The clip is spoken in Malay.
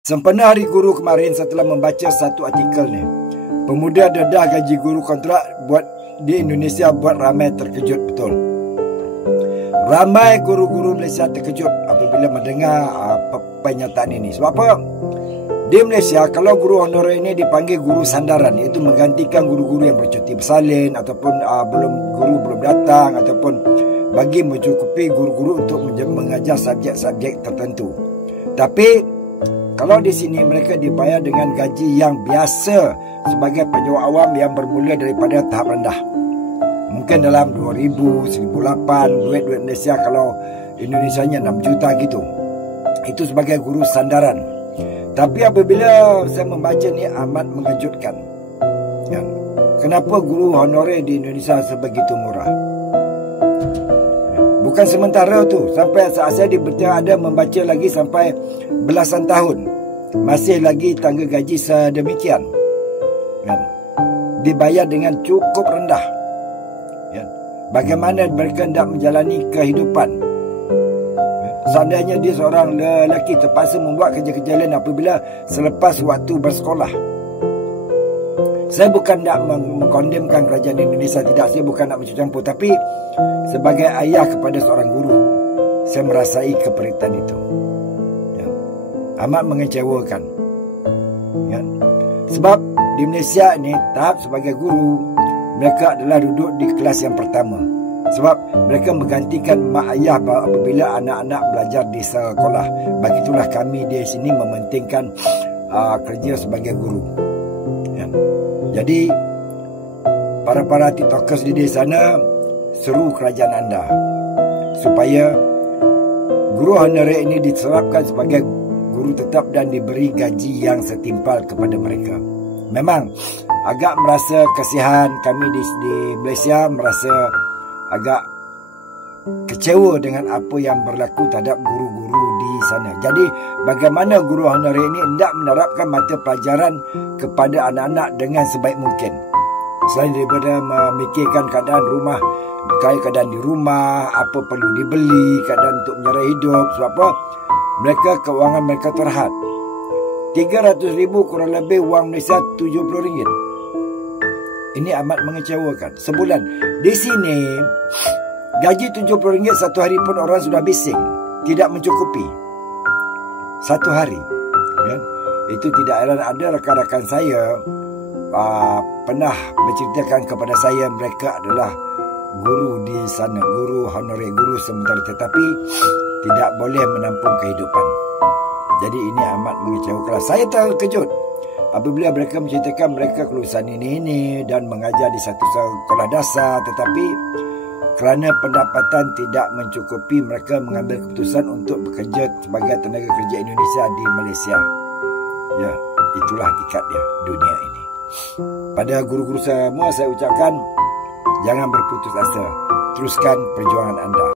Sempena Hari Guru kemarin, saya telah membaca satu artikel ni. Pemuda dedah gaji guru kontrak buat di Indonesia buat ramai terkejut betul. Ramai guru-guru Malaysia terkejut apabila mendengar pernyataan ini. Sebab apa? Di Malaysia, kalau guru honorer ini dipanggil guru sandaran, iaitu menggantikan guru-guru yang bercuti bersalin ataupun guru belum datang, ataupun bagi mencukupi guru-guru untuk mengajar subjek-subjek tertentu. Tapi kalau di sini mereka dibayar dengan gaji yang biasa sebagai penyewa awam yang bermula daripada tahap rendah. Mungkin dalam 2,000, 1,008 duit Malaysia, kalau Indonesianya 6 juta gitu. Itu sebagai guru sandaran. Tapi apabila saya membaca ni amat mengejutkan. Ya. Kenapa guru honorer di Indonesia sebegitu murah? Bukan sementara tu, sampai saat saya di Berita ada membaca lagi sampai belasan tahun, masih lagi tangga gaji sedemikian. Kan? Dibayar dengan cukup rendah. Kan? Bagaimana mereka hendak menjalani kehidupan? Seandainya dia seorang lelaki terpaksa membuat kerja-kerja lain apabila selepas waktu bersekolah. Saya bukan nak mengkondemkan kerajaan Indonesia, tidak, saya bukan nak mencampur, tapi sebagai ayah kepada seorang guru, saya merasai keperitan itu. Ya. Amat mengecewakan. Ya. Sebab di Malaysia ni, tahap sebagai guru, mereka adalah duduk di kelas yang pertama. Sebab mereka menggantikan mak ayah apabila anak-anak belajar di sekolah. Begitulah kami di sini mementingkan kerja sebagai guru. Ya. Jadi para tiktokers di sana, seru kerajaan anda supaya guru honorer ini ditetapkan sebagai guru tetap dan diberi gaji yang setimpal kepada mereka. Memang agak merasa kasihan, kami di Malaysia merasa agak kecewa dengan apa yang berlaku terhadap guru-guru di sana. Jadi bagaimana guru honorer ini hendak menerapkan mata pelajaran kepada anak-anak dengan sebaik mungkin, selain daripada memikirkan keadaan rumah, keadaan di rumah, apa perlu dibeli, keadaan untuk menyara hidup. Sebab apa? Mereka, keuangan mereka terhad. 300,000 kurang lebih wang Malaysia RM70. Ini amat mengecewakan. Sebulan. Di sini gaji RM70 satu hari pun orang sudah bising. Tidak mencukupi satu hari. Ya? Itu tidak heran ada rakan-rakan saya pernah menceritakan kepada saya mereka adalah guru di sana, guru honorer, guru sementara, tetapi tidak boleh menampung kehidupan. Jadi ini amat mengecewakan. Saya terkejut apabila mereka menceritakan mereka kelulusan ini dan mengajar di satu sekolah dasar, tetapi kerana pendapatan tidak mencukupi, mereka mengambil keputusan untuk bekerja sebagai tenaga kerja Indonesia di Malaysia. Ya, itulah hakikat dia dunia ini. Pada guru-guru semua saya ucapkan, jangan berputus asa. Teruskan perjuangan anda.